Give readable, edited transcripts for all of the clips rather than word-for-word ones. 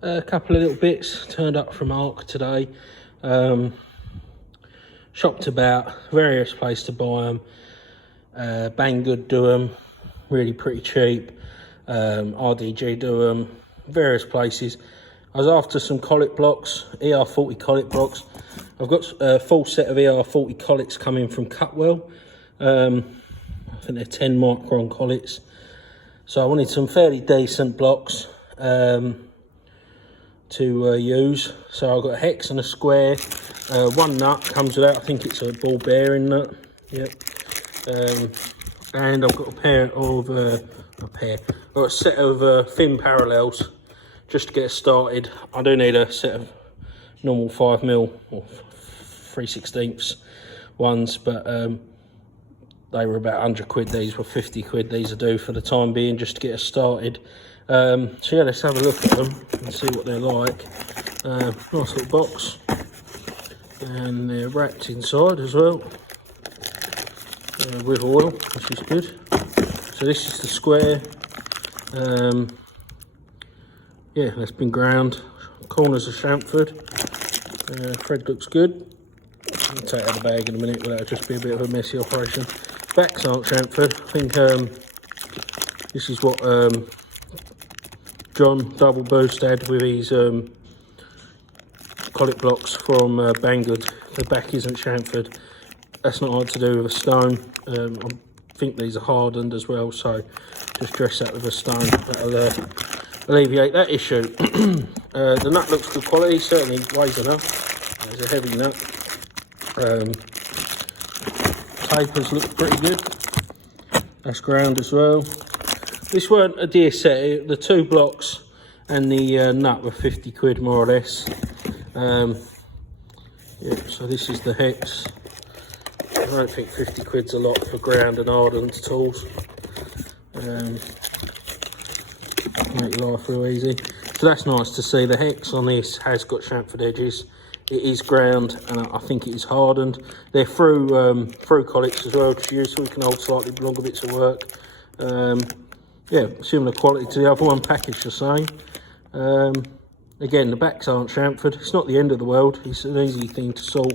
A couple of little bits turned up from Arc today. Shopped about, various places to buy them. Banggood do them, really pretty cheap. RDG do them, various places. I was after some Collet blocks, ER40 Collet blocks. I've got a full set of ER40 Collets coming from Cutwell. I think they're 10 micron Collets. So I wanted some fairly decent blocks to use. So I've got a hex and a square. One nut comes with that. I think it's a ball bearing nut. Yep. And I've got a pair of I've got a set of thin parallels just to get started. I do need a set of normal 5mm or 3/16 ones, but they were about 100 quid. These were 50 quid. These are due for the time being, just to get us started. So yeah, let's have a look at them and see what they're like. Nice little box, and they're wrapped inside as well with oil, which is good. So this is the square. Yeah, that's been ground. Corners of chamfered. Thread looks good. I'll take it out of the bag in a minute, but that'll just be a bit of a messy operation. Backs aren't chamfered. I think this is what John Double Boost had with his Collet blocks from Banggood. The back isn't chamfered. That's not hard to do with a stone. I think these are hardened as well, so just dress that with a stone. That'll alleviate that issue. The nut looks good quality, certainly weighs enough. It's a heavy nut. Tapers look pretty good. That's ground as well. This weren't a dear set. The two blocks and the nut were 50 quid more or less. Yeah, so this is the hex. I don't think 50 quid's a lot for ground and hardened tools. Make life real easy. So that's nice to see. The hex on this has got chamfered edges. It is ground, and I think it is hardened. They're through collets as well to use, so we can hold slightly longer bits of work. Yeah, similar quality to the other one, packaged the same. Again, the backs aren't chamfered. It's not the end of the world. It's an easy thing to sort.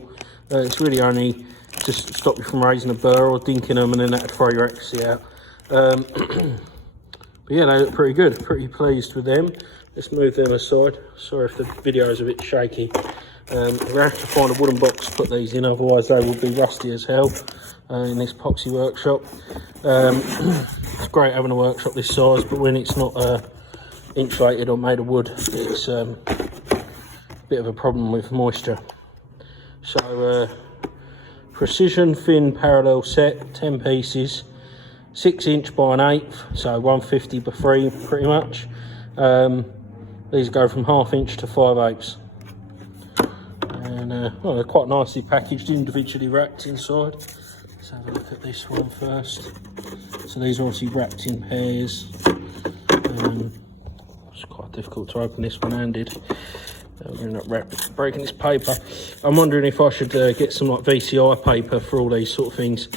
It's really only just to stop you from raising a burr or dinking them, and then that'd throw your accuracy out. But yeah, they look pretty good. Pretty pleased with them. Let's move them aside. Sorry if the video is a bit shaky. We're going to have to find a wooden box to put these in, otherwise they will be rusty as hell in this epoxy workshop. It's great having a workshop this size, but when it's not insulated or made of wood, it's a bit of a problem with moisture. So precision thin parallel set, 10 pieces, 6 inch by an 1/8, so 150 by 3 pretty much. These go from 1/2 inch to 5/8. And well, they're quite nicely packaged, individually wrapped inside. Let's have a look at this one first. So these are obviously wrapped in pairs. It's quite difficult to open this one-handed. I'm going to end up breaking this paper. I'm wondering if I should get some like VCI paper for all these sort of things.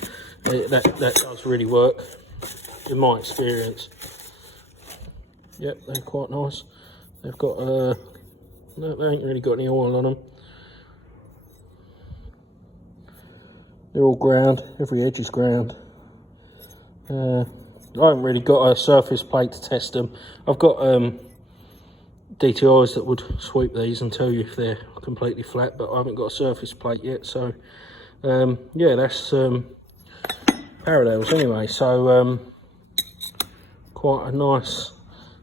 That does really work, in my experience. Yep, they're quite nice. They've got no, they ain't really got any oil on them. They're all ground. Every edge is ground. I haven't really got a surface plate to test them. I've got DTIs that would sweep these and tell you if they're completely flat, but I haven't got a surface plate yet. So yeah, that's parallels anyway. So quite a nice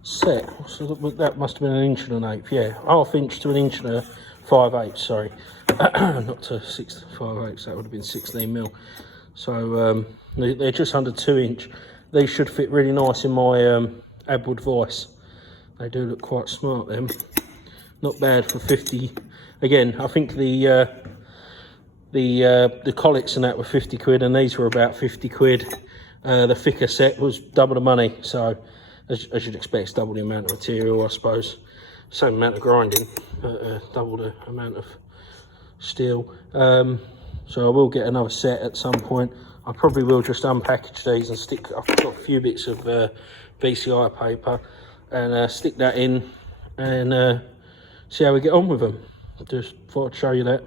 set. So that must have been 1 1/8 inch. Yeah, 1/2 inch to 1 inch and a 5/8. Sorry, not to 6 5/8. That would have been 16mm. So they're just under 2 inch. These should fit really nice in my Abwood vice. They do look quite smart, them. Not bad for 50. Again, I think the Collets and that were 50 quid, and these were about 50 quid. The thicker set was double the money, so as you'd expect, it's double the amount of material, I suppose. Same amount of grinding, but double the amount of steel. So I will get another set at some point. I probably will just unpackage these and stick. I've got a few bits of VCI paper and stick that in, and see how we get on with them. Just thought I'd show you that.